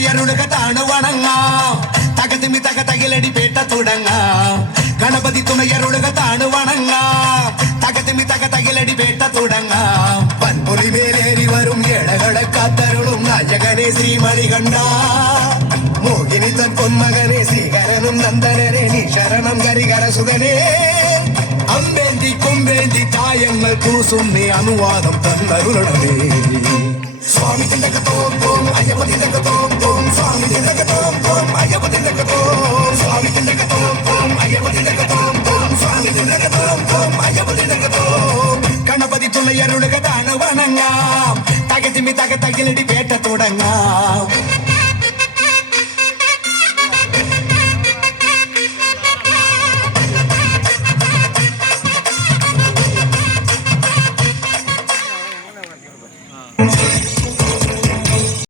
തുണയരുളുക താണു വണങ്ങാം തകതിമി തക തകിലടി പേട്ട തുടങ്ങാം ഗണപതി തുണയരുളുക താണു വണങ്ങാം തകതിമി തക തകിലടി പേട്ട തുടങ്ങാം പൻപൊലി മേലേറി വരും ഏഴകളെ കാത്തരുളും നായകനെ ശ്രീമണികണ്ഠ മോഹിനി തൻ പൊന്മകനെ ശ്രീകരനും നന്ദനനെ നീ ശരണം കരികര സുതനേ അമ്പേന്തി കൊമ്പേന്തി തായങ്ങൾ കൂസും നീ അനുവാദം തന്നരുളണമേ സ്വാമി തിണ്ടകത്തോം തോം അയ്യപ്പ തിണ്ടകത്തോം തോം സ്വാമി തിണ്ടകത്തോം തോം അയ്യപ്പ തിണ്ടകത്തോം സ്വാമി തിണ്ടകത്തോം തോം അയ്യപ്പ തിണ്ടകത്തോം തോം സ്വാമി തിണ്ടകത്തോം തോം അയ്യപ്പ തിണ്ടകത്തോം ഗണപതി തുണയരുളുക താണു വണങ്ങാം തകതിമി തക തകിലടി പേട്ട തുടങ്ങാം